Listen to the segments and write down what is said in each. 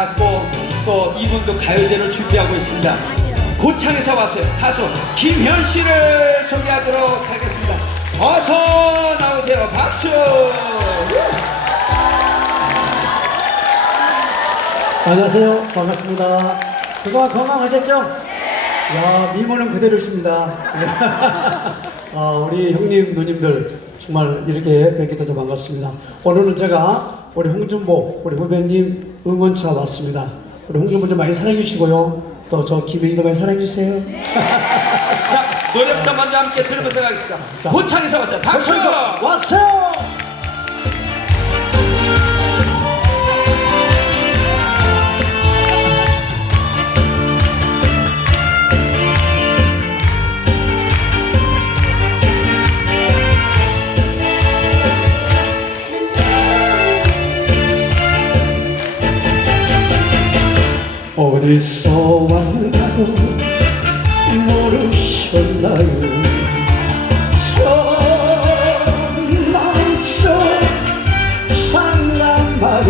나왔고 또 이분도 가요제를 준비하고 있습니다. 고창에서 왔어요. 가수 김현 씨를 소개하도록 하겠습니다. 어서 나오세요. 박수. 안녕하세요. 반갑습니다. 그동안 건강하셨죠? 야, 미모는 그대로 있습니다. 아, 우리 형님, 누님들 정말 이렇게 뵙게 돼서 반갑습니다. 오늘은 제가 우리 홍준보, 우리 후배님 응원차 왔습니다. 우리 홍준보 좀 많이 사랑해 주시고요. 또 저 김혜희도 많이 사랑해 주세요. 자, 노래부터 먼저 함께 들으면서 가겠습니다. 고창에서 왔어요. 박수. 왔어요! 어디서 왔나요 모르셨나요 전남쪽 상남마을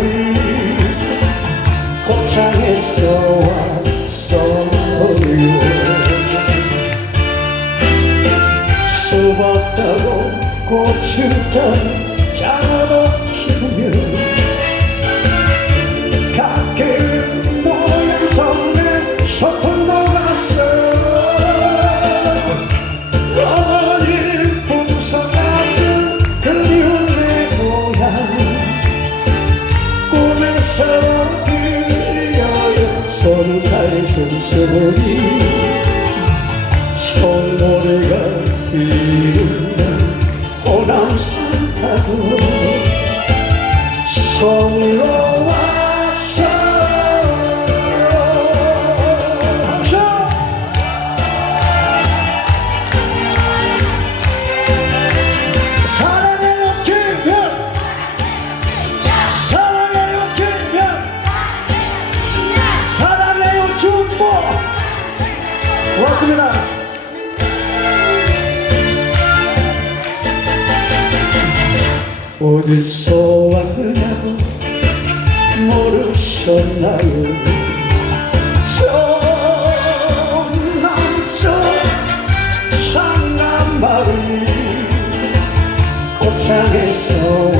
고창에서 왔어요 수박 따고 고추 따 소리 청모래가 피는 호남산 타고 고맙습니다. 어디서 왔느냐고 모르셨나요? 전남쪽 상남마을 고창에서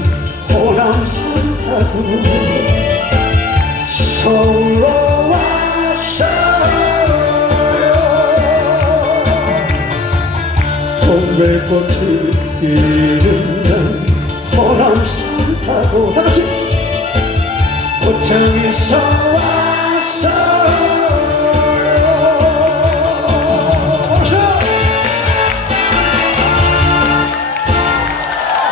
서울로 왔어요. 동백꽃이 피는 날 호남산 타고 다같이. 고창에서 왔어요